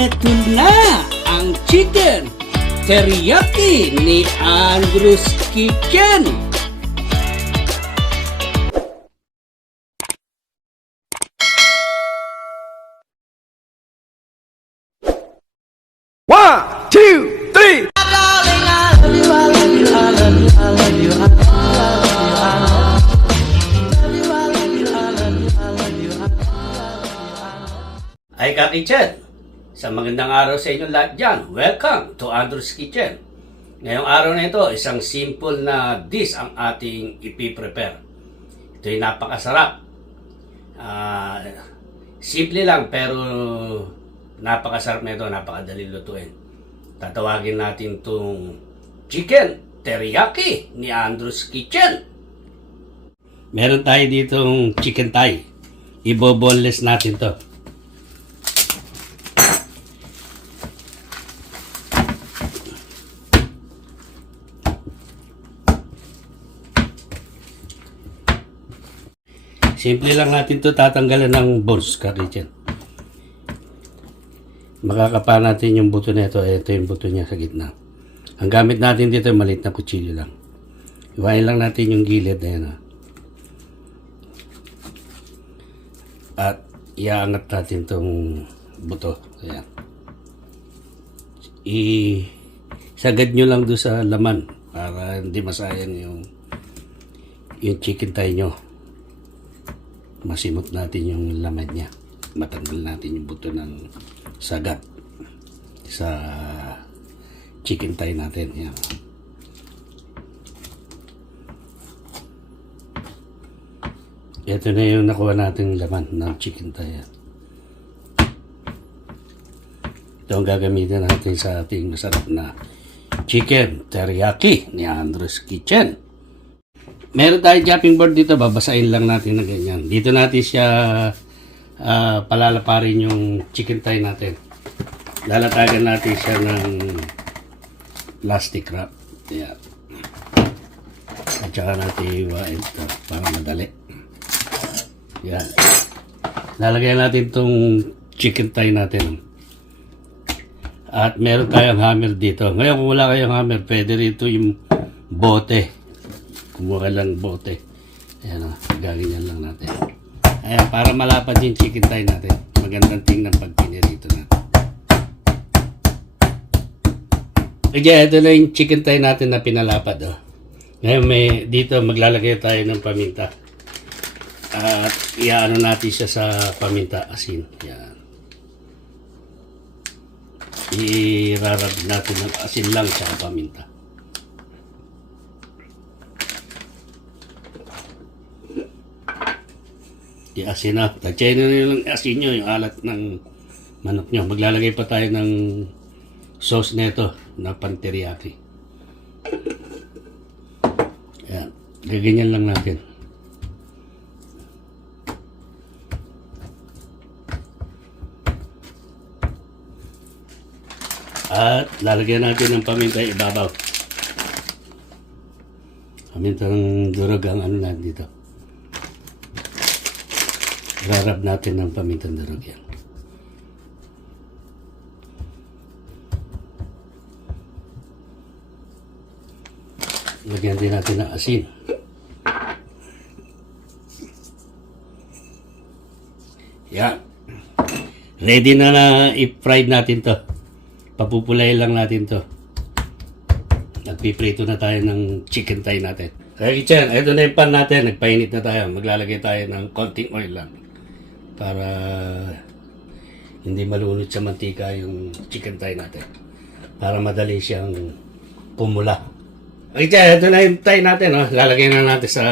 Eto na ang chicken teriyaki ni Andrew's Kitchen. One, two, three. Ay ka-kitchen, sa magandang araw sa inyong lahat dyan. Welcome to Andrew's Kitchen. Ngayong araw na ito, isang simple na dish ang ating ipiprepare. Ito'y napakasarap. Simple lang pero napakasarap na ito, napakadali lutuin. Tatawagin natin itong chicken teriyaki ni Andrew's Kitchen. Meron tayo ditong chicken thigh. Ibo-boneless natin to. Simple lang natin to tatanggalan ng bones, ka-kitchen. Makakapa natin yung buto na ito. Ito yung buto niya sa gitna. Ang gamit natin dito, maliit na kutsilyo lang. Iwain lang natin yung gilid na yan. At iaangat natin itong buto. Ayan. Isagad nyo lang doon sa laman para hindi masayang yung chicken thigh nyo. Masimot natin yung laman niya. Matanggal natin yung buto ng sagat sa chicken thigh natin. Yan. Ito na yung nakuha natin laman ng chicken thigh. Ito ang gagamitin natin sa ating masarap na chicken teriyaki ni Andrew's Kitchen. Meron tayong chopping board dito, babasahin lang natin na ganyan. Dito natin siya palalaparin yung chicken thigh natin. Lalatagan natin siya ng plastic wrap. Ayan. At saka natin iwain ito para madali. Ayan. Lalagyan natin itong chicken thigh natin. At meron tayong hammer dito. Ngayon kung wala kayong hammer, pwede rito yung bote. Kumuha lang bote. Ayan o, gaganyan lang natin. Ayan, para malapad yung chicken thigh natin. Magandang tingnan pag pinirito natin. Kaya ito na yung chicken thigh natin na pinalapad. Oh. Ngayon dito maglalagay tayo ng paminta. At iaano natin siya sa paminta asin. Ayan. Irarab natin ng asin lang sa paminta. Asin na. Tansyahin na yung asin nyo, yung alat ng manok nyo. Maglalagay pa tayo ng sauce nito na panteriyaki. Ayan. Gaganyan lang natin. At lalagyan natin ng paminta ibabaw. Pamintang durog ang ano natin dito. Rarab natin ng pamintang durog yan. Lagyan din natin ng asin. Yan. Ready na i-fry natin to. Papupulay lang natin to. Nagpiprito na tayo ng chicken thigh natin. Kaya kitchen, ito na yung pan natin. Nagpainit na tayo. Maglalagay tayo ng konting oil lang. Para hindi malunod sa mantika yung chicken thigh natin. Para madali siyang pumula. Okay, ito na yung thigh natin. Oh. Lalagay na natin sa...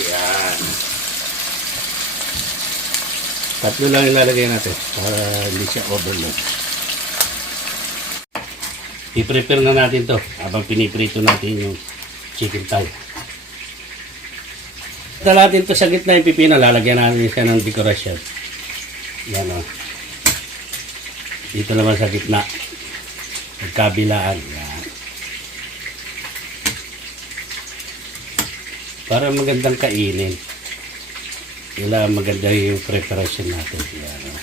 Yan. Tatlo lang yung lalagay natin para hindi siya overload. I-prepare na natin to habang piniprito natin yung chicken thigh. Ito natin to sa gitna yung pipino. Lalagyan natin siya ng dekorasyon. Yan o. Dito naman sa gitna. Magkabilaan. Yan. Para magandang kainin. Maganda yung preparation natin. Yan o.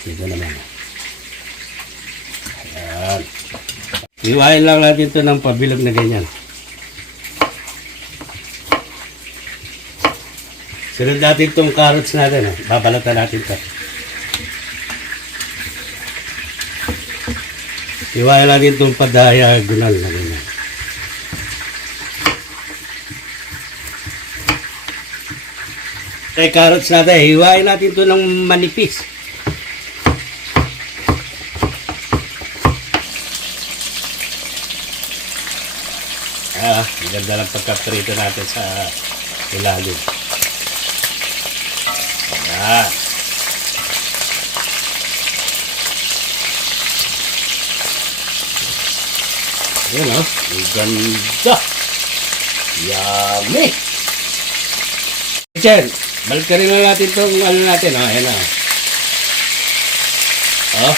Dito naman. Ayan. Iwain lang natin ito ng pabilog na ganyan. Sunod natin itong carrots natin. Babalatan natin ito. Iwain natin itong pa-diagonal na ganyan. Carrots natin. Iwain natin ito ng manipis. Ang ganda ng pagkaprito natin sa ilalim. Ayan. Ayan o. Ang ganda. Yummy. Chen, balik ka rin na natin itong ano natin. Ayan o.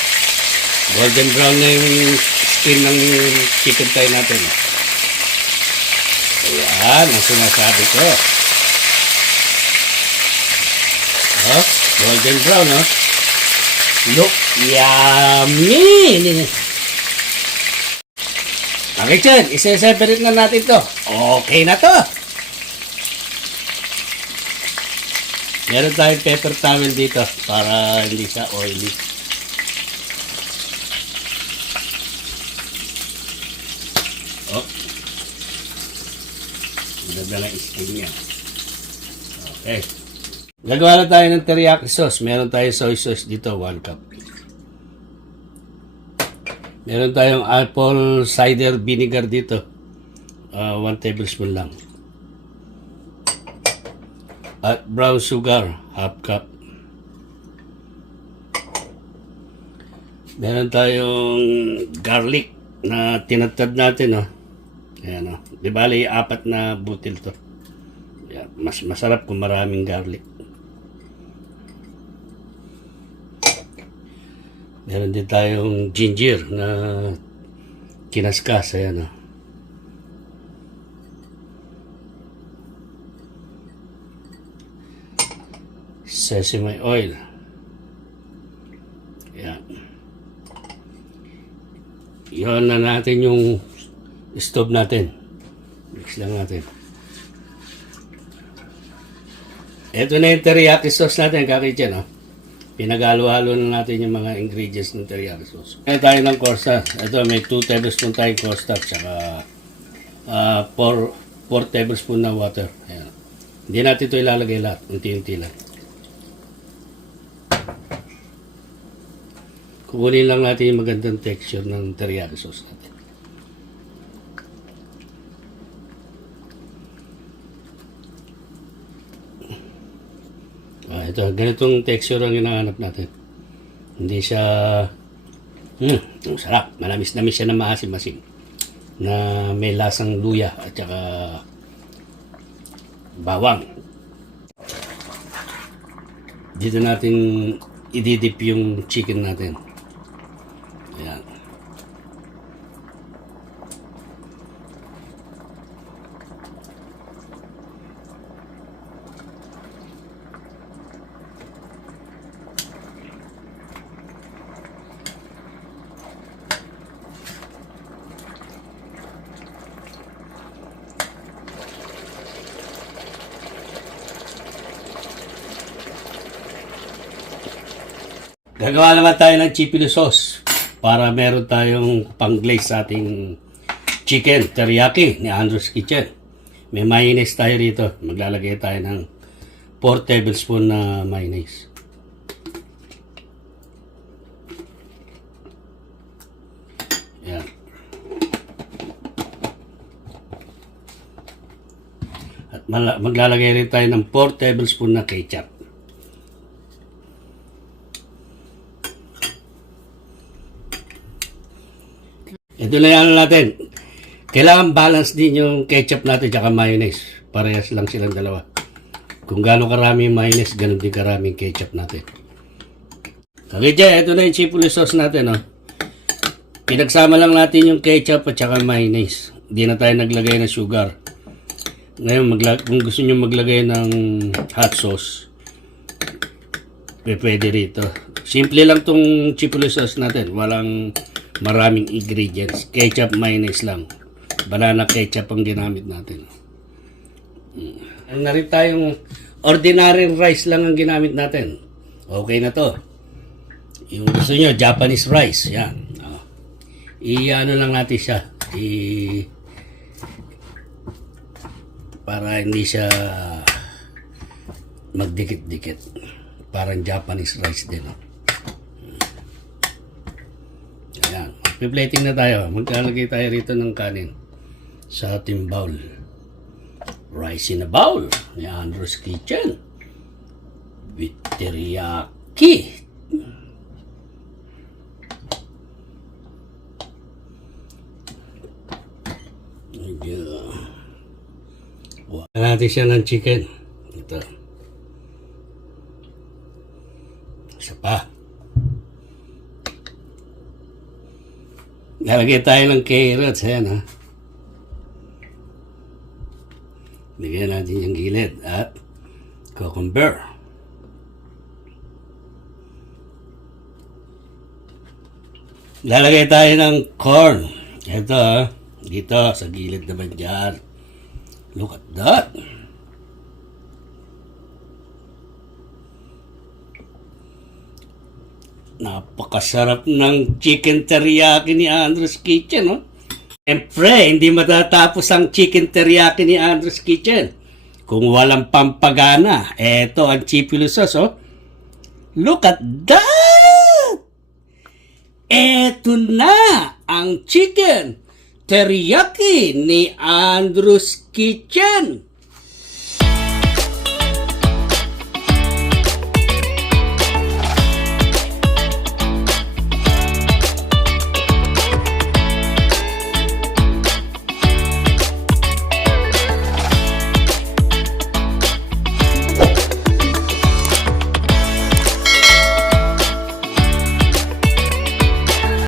Golden brown na yung skin ng chicken thigh natin. Ayan, ang sinasabi ko. Golden brown, Look yummy! Okay, Chen, isa-separate na natin to. Okay na to. Meron tayong paper towel dito para hindi siya oily. Ganda lang skin niya. Okay. Gagawa na tayo ng teriyaki sauce. Meron tayong soy sauce dito, 1 cup. Meron tayong apple cider vinegar dito. 1 tablespoon lang. At brown sugar, half cup. Meron tayong garlic na tinatad natin, Ayan, Di bali, 4 na butil to. Ayan, mas masarap kung maraming garlic. Meron din tayong ginger na kinaskas. Ayan, Sesame oil. Ayan. Iyon na natin yung stove natin. Mix lang natin. Ito na yung teriyaki sauce natin, kakityan, Pinagalo-halo na natin yung mga ingredients ng teriyaki sauce. Kaya tayo ng cornstarch. Ito, may 2 tablespoon tayong cornstarch, saka 4 tablespoon na water. Ayan. Hindi natin ito ilalagay lahat. Unti-unti lang. Kukunin lang natin yung magandang texture ng teriyaki sauce natin. Ito, ganitong texture ang hinahanap natin. Hindi siya, ang sarap. Manamis-namis siya na maasim-asim. Na may lasang luya at saka bawang. Dito natin ididip yung chicken natin. Ayan. Gagawa naman tayo ng chipilo sauce para meron tayong pang-glaze sa ating chicken teriyaki ni Andrew's Kitchen. May mayonnaise tayo rito. Maglalagay tayo ng 4 tablespoon na mayonnaise. Yan. At maglalagay rin tayo ng 4 tablespoon na ketchup. Ito na yan natin. Kailangan balance din yung ketchup natin at mayonnaise. Parehas lang silang dalawa. Kung gaano karami yung mayonnaise, ganun din karaming ketchup natin. Okay, ito na yung chipoli sauce natin. Pinagsama lang natin yung ketchup at saka mayonnaise. Hindi na tayo naglagay ng sugar. Ngayon, kung gusto nyo maglagay ng hot sauce, pwede rito. Simple lang tong chipotle sauce natin. Walang maraming ingredients. Ketchup, mayonnaise lang. Banana ketchup ang ginamit natin. Ang na rin tayong ordinary rice lang ang ginamit natin. Okay na to. Yung gusto nyo, Japanese rice. Yan. I-ano lang natin siya. Para hindi siya magdikit-dikit. Parang Japanese rice din. Ayan. Magpi-plating na tayo. Maglalagay tayo rito ng kanin sa ating bowl. Rice in a bowl. Ni Andrew's Kitchen. With teriyaki. Wala natin siya ng chicken. Ito. Isa pa. Lalagay tayo ng carrots. Ayan ha. Lagyan natin yung gilid at cucumber. Lalagay tayo ng corn. Ito ha. Dito sa gilid naman dyan. Look at that. Napakasarap ng chicken teriyaki ni Andrew's Kitchen, no? Siyempre, hindi matatapos ang chicken teriyaki ni Andrew's Kitchen kung walang pampagana. Eto ang chipotle sauce, oh. Look at that! Eto na ang chicken teriyaki ni Andrew's Kitchen.